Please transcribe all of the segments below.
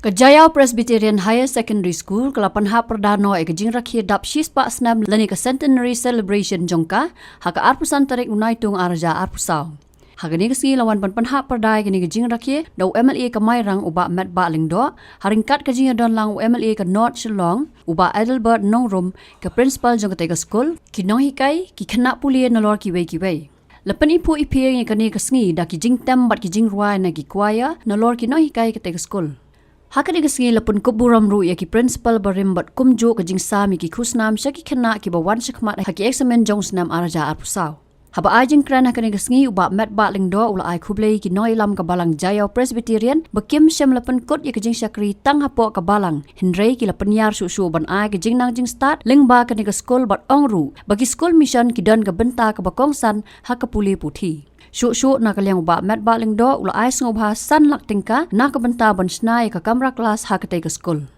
Kajayao Presbyterian Higher Secondary School kelapan hak perdana kejing rakhir dap shis pak senam lani ke centenary celebration jongka hak arpusan tarik unaitung arja arpusau. Hak ini keski lawan pan hak perdai kini kejing rakhir dau MLA ke Mairang ubak Metbah lingdo haringkat kejing don lang MLA ke North Shillong ubak Adelbert Nongrum ke principal jong ke Skul ki nong hikai ki kena Pule nalor kiwei. Lepan ipu ipi yang kini kesngi dak kejing tem bat kejing ruai na ki kuaya nalor ki nong hikai ke Skul. Hakani kesingi lepun kuburam ru ya ki principal barimbat kumjo ke jing sami ki khusnam syaki kena ki bawan syakmat haki eksamen jong senam araja arpusau. Haba ajing kran hakani kesingi ubak Metbah lingdo ula ai kublei ki noi lam ke balang Jayau Presbyterian bekim syam lepun kut ya ke jing syakri tang hapo ke balang hindrei ki lepun yar su ban ai ke jing nang jing start lingba kani ke skul bat ongru bagi skul mission ki dan ke Bynta ke bakongsan hak ke Pule Puthi. Syuk nak kaliang ubak Metbah lingdo ula ai sengubha san lak tingka nak ke Bynta ban snai ke kamera kelas hak ke skul.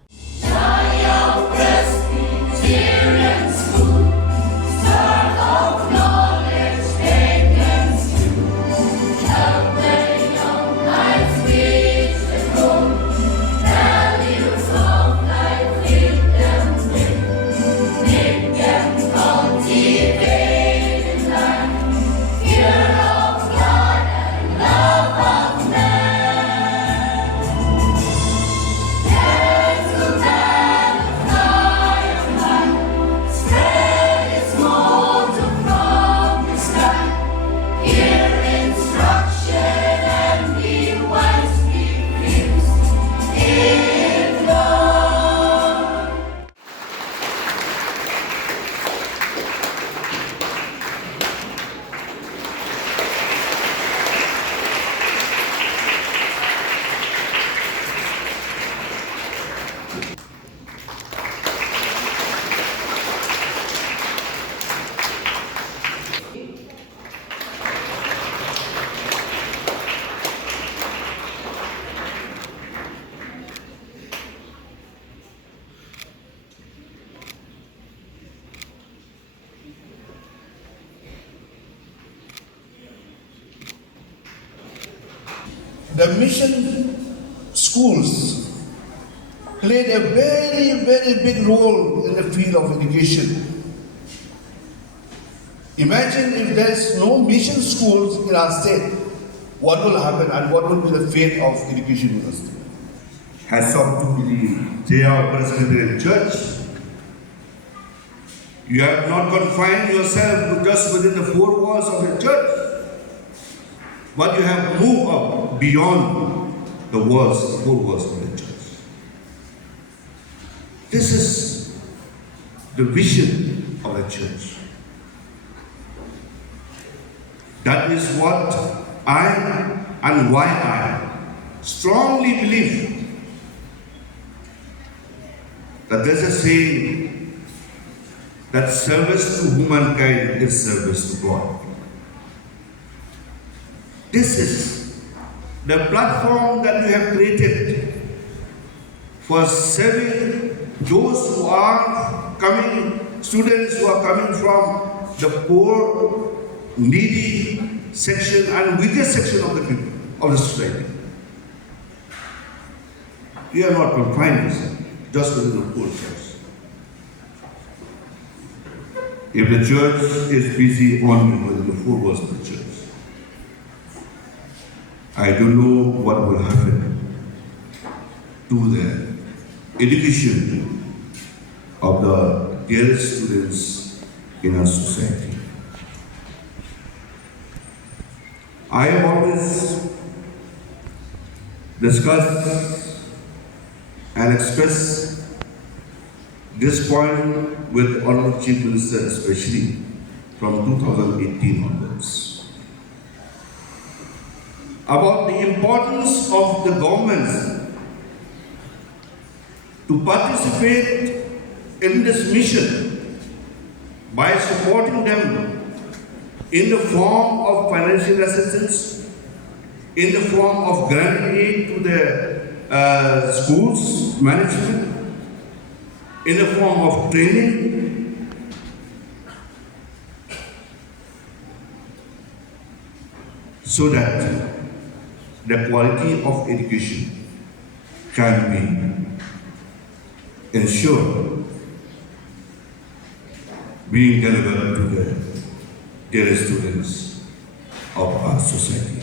The mission schools played a very, very big role in the field of education. Imagine if there is no mission schools in our state, what will happen and what will be the fate of education in the state? Hats off to the Jayau Presbyterian Church. You have not confined yourself just within the four walls of the church, but you have moved up beyond the walls, four walls of the church. This is the vision of the church. That is what I and why I strongly believe that there's a saying that service to humankind is service to God. This is the platform that we have created for serving those who are coming, students who are coming from the poor, needy section and weakest section of the people, of the society. We are not confined just within the poor church. If the church is busy only within the four walls of the church, I don't know what will happen to the education of the dearest students in our society. I have always discussed and expressed this point with the Honorable Chief Minister, especially from 2018 onwards, about the importance of the governments to participate in this mission by supporting them in the form of financial assistance, in the form of grant aid to the schools management, in the form of training, so that the quality of education can be ensured being delivered to the dear students of our society.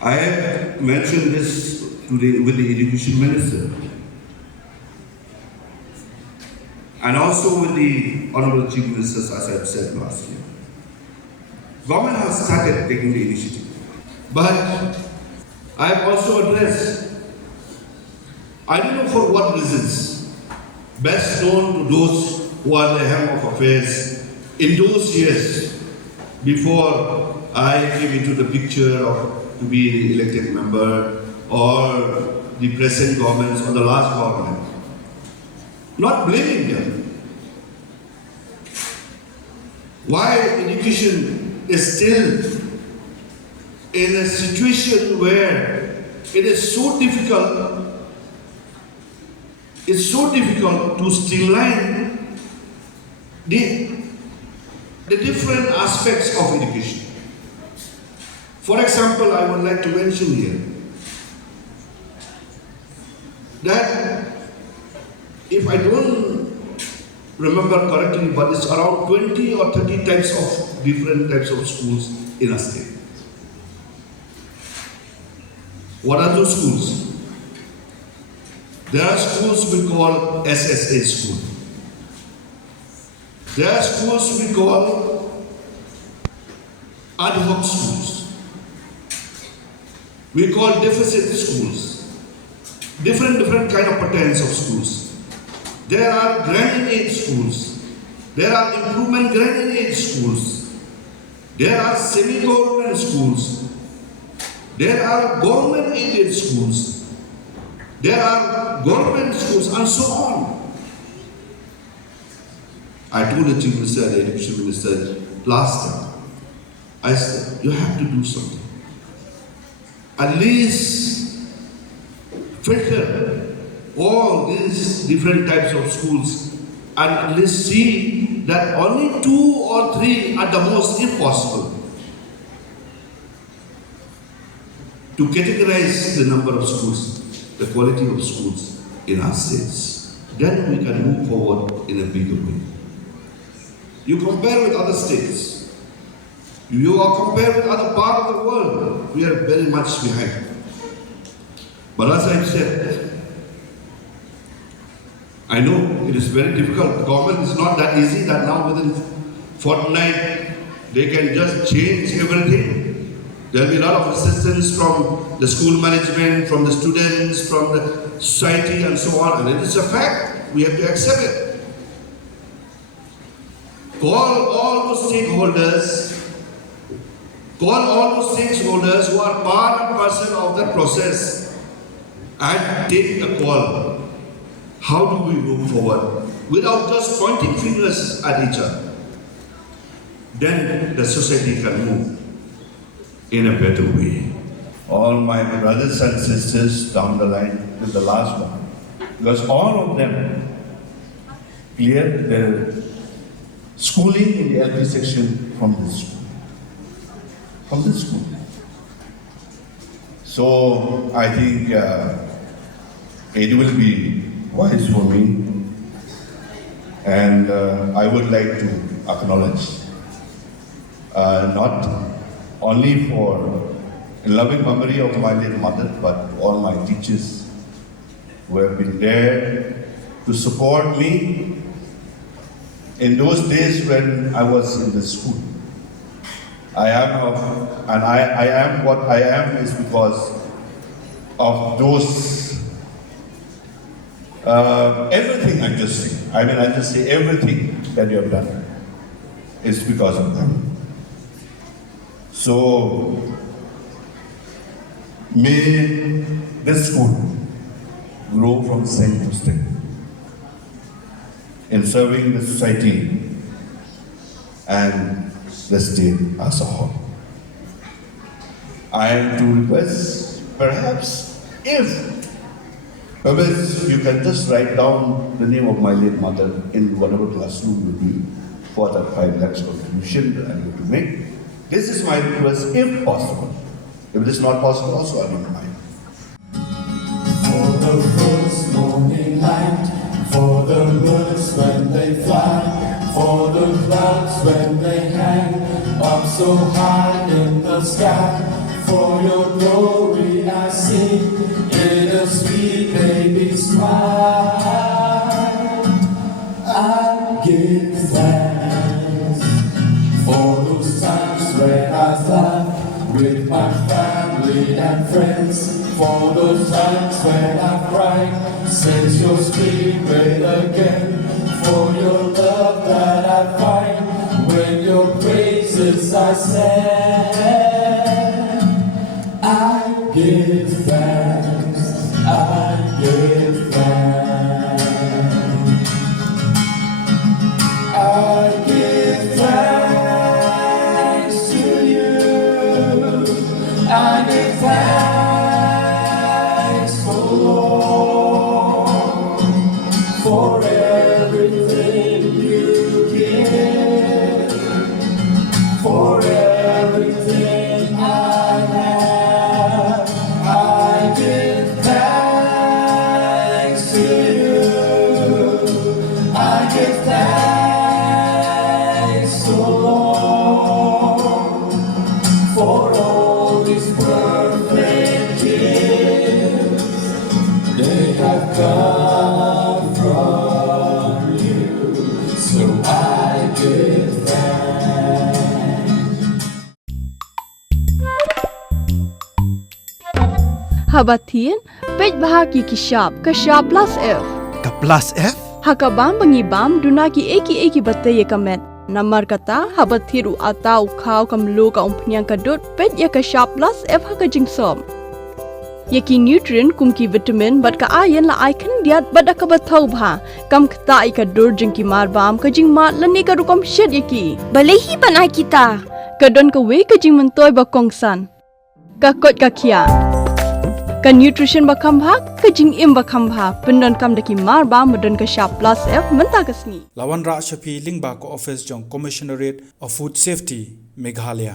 I have mentioned this today with the Education Minister and also with the Honorable Chief Ministers, as I said last year. Government has started taking the initiative, but I have also addressed, I don't know for what reasons, best known to those who are the helm of affairs in those years before I came into the picture of to be the elected member or the present governments or the last government. Not blaming them. Why education is still in a situation where it is so difficult, to streamline the different aspects of education. For example, I would like to mention here that if I don't remember correctly, but it's around 20 or 30 types of different types of schools in a state. What are those schools? There are schools we call SSA school. There are schools we call ad hoc schools. We call deficit schools. Different kind of patterns of schools. There are grant in aid schools. There are improvement grant in aid schools. There are semi-government schools. There are government aided schools. There are government schools and so on. I told the Chief Minister, the Education Minister last time, I said, you have to do something. At least filter all these different types of schools and at least see that only 2 or 3 at the most, if possible, to categorize the number of schools, the quality of schools in our states. Then we can move forward in a bigger way. You compare with other states, you are compared with other parts of the world, we are very much behind. But as I said, I know it is very difficult. Government is not that easy that now within fortnight they can just change everything. There will be a lot of resistance from the school management, from the students, from the society and so on. And it is a fact. We have to accept it. Call all those stakeholders who are part and parcel of that process and take a call. How do we move forward without just pointing fingers at each other? Then the society can move in a better way. All my brothers and sisters down the line with the last one, because all of them cleared their schooling in the LP section from this school. From this school. So I think it will be wise for me, and I would like to acknowledge not only for a loving memory of my late mother, but all my teachers who have been there to support me in those days when I was in the school. I am what I am is because of those everything I just say. I just say everything that you have done is because of them. So may this school grow from strength to strength in serving the society and the state as a whole. I am to request, perhaps, if you can just write down the name of my late mother in whatever classroom you do for that 5 lakhs contribution that I'm going to make. This is my request, if possible. If it is not possible, also I don't mind. For the first morning light, for the birds when they fly, for the clouds when they hang up so high in the sky, for your glory I sing in a sweet baby smile. I give thanks for those times when I laugh with my family and friends, for those times when I cried, sense your spirit again, for your love that I find when your praises I sing. I give thanks, I give thanks, I give thanks to you, I give thanks, oh Lord, for everything you give, for everything I have. I give thanks to you, I give thanks, oh Lord, for all these perfect gifts. They have come from you, so I give thanks. Habatin, pej bahagi kishap, kashap plus F. Ka plus F? Hakabam bangibam dunaki eki bataye kamet. Namar kata habathiru atau khau kamlu ka umpnyang kadut pej ya kashap plus F hakajing som. Yaki nutrient kumki vitamin bat ka iron la icon diat bat akabathau bha kam khta ikadur jingki marbam kajing mat lani ka rukom shed yaki. Balehi banai kita. Kadon ka we kajing mentoy ba kongsan. Ka kot ka khia. Ka nutrition ba khambha kajing im ba khambha pendon kam daki marba modon ka sharp plus F menta kasni. Lawan Ra Shafi Lingba ko office jong Commissionerate of Food Safety Meghalaya.